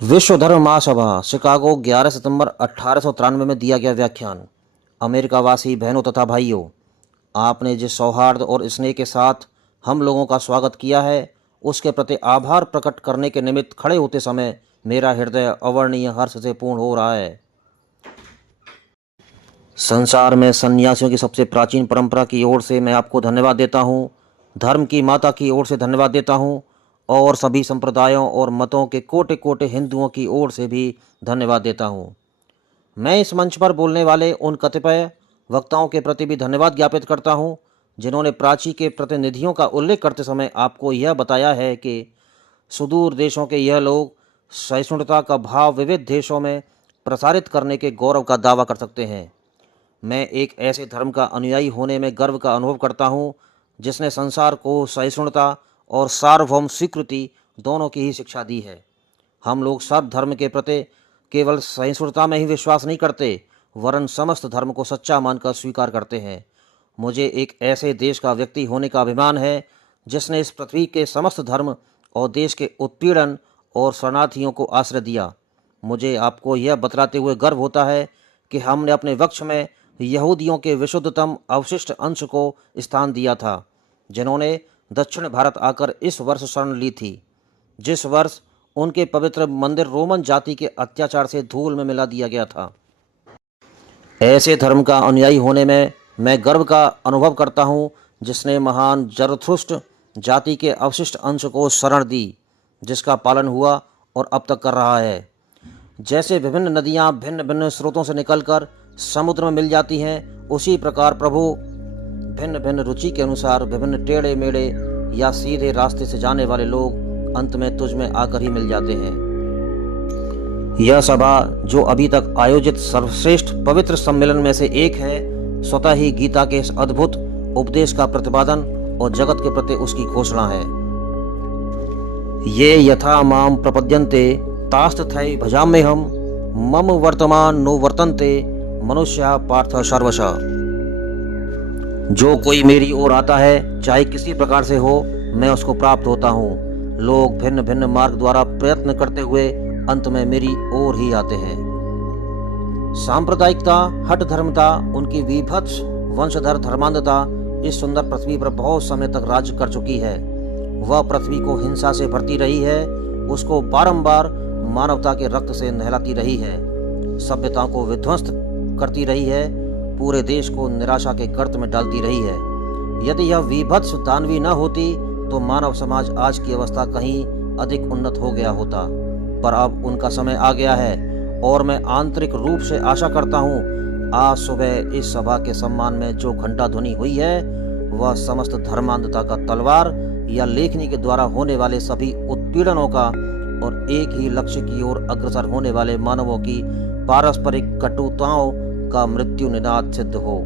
विश्व धर्म महासभा शिकागो 11 सितंबर 1893 में दिया गया व्याख्यान। अमेरिकावासी बहनों तथा भाइयों, आपने जिस सौहार्द और स्नेह के साथ हम लोगों का स्वागत किया है, उसके प्रति आभार प्रकट करने के निमित्त खड़े होते समय मेरा हृदय अवर्णनीय हर्ष से पूर्ण हो रहा है। संसार में सन्यासियों की सबसे प्राचीन परंपरा की ओर से मैं आपको धन्यवाद देता हूँ, धर्म की माता की ओर से धन्यवाद देता हूँ और सभी संप्रदायों और मतों के कोटि कोटि हिंदुओं की ओर से भी धन्यवाद देता हूँ। मैं इस मंच पर बोलने वाले उन कतिपय वक्ताओं के प्रति भी धन्यवाद ज्ञापित करता हूँ, जिन्होंने प्राची के प्रतिनिधियों का उल्लेख करते समय आपको यह बताया है कि सुदूर देशों के यह लोग सहिष्णुता का भाव विविध देशों में प्रसारित करने के गौरव का दावा कर सकते हैं। मैं एक ऐसे धर्म का अनुयायी होने में गर्व का अनुभव करता हूँ, जिसने संसार को सहिष्णुता और सार्वभौम स्वीकृति दोनों की ही शिक्षा दी है। हम लोग सब धर्म के प्रति केवल सहिष्णुता में ही विश्वास नहीं करते, वरन समस्त धर्म को सच्चा मानकर स्वीकार करते हैं। मुझे एक ऐसे देश का व्यक्ति होने का अभिमान है, जिसने इस पृथ्वी के समस्त धर्म और देश के उत्पीड़न और शरणार्थियों को आश्रय दिया। मुझे आपको यह बतलाते हुए गर्व होता है कि हमने अपने वक्ष में यहूदियों के विशुद्धतम अवशिष्ट अंश को स्थान दिया था, जिन्होंने दक्षिण भारत आकर इस वर्ष शरण ली थी, जिस वर्ष उनके पवित्र मंदिर रोमन जाति के अत्याचार से धूल में मिला दिया गया था। ऐसे धर्म का अनुयायी होने में मैं गर्व का अनुभव करता हूँ, जिसने महान जरथुष्ट जाति के अवशिष्ट अंश को शरण दी, जिसका पालन हुआ और अब तक कर रहा है। जैसे विभिन्न नदियाँ भिन्न भिन्न स्रोतों से निकलकर समुद्र में मिल जाती हैं, उसी प्रकार प्रभु भिन्न भिन्न रुचि के अनुसार विभिन्न टेढ़े मेढ़े या सीधे रास्ते से जाने वाले लोग अंत में तुझ में आकर ही मिल जाते हैं। यह सभा, जो अभी तक आयोजित सर्वश्रेष्ठ पवित्र सम्मेलन में से एक है, स्वतः ही गीता के इस अद्भुत उपदेश का प्रतिपादन और जगत के प्रति उसकी घोषणा है। ये यथा माम प्रपद्यन्ते तास्तथै भजाम्यहम् मम वर्तमान नो वर्तन्ते मनुष्या पार्थ सर्वशः। जो कोई मेरी ओर आता है, चाहे किसी प्रकार से हो, मैं उसको प्राप्त होता हूँ। लोग भिन्न भिन्न मार्ग द्वारा प्रयत्न करते हुए अंत में मेरी ओर ही आते हैं। सांप्रदायिकता, हठ धर्मता, उनकी विभत्स वंशधर धर्मांधता इस सुंदर पृथ्वी पर बहुत समय तक राज कर चुकी है। वह पृथ्वी को हिंसा से भरती रही है, उसको बारंबार मानवता के रक्त से नहलाती रही है, सभ्यताओं को विध्वंस करती रही है, पूरे देश को निराशा के गर्त में डालती रही है। यदि यह विभत्स दानवी न होती तो मानव समाज आज की अवस्था कहीं अधिक उन्नत हो गया होता, पर अब उनका समय आ गया है और मैं आंतरिक रूप से आशा करता हूँ आज सुबह इस सभा के सम्मान में जो घंटा ध्वनि हुई है, वह समस्त धर्मांधता का तलवार या लेखनी के द्वारा होने वाले सभी उत्पीड़नों का और एक ही लक्ष्य की ओर अग्रसर होने वाले मानवों की पारस्परिक कटुताओं का मृत्यु निनाद सिद्ध हो।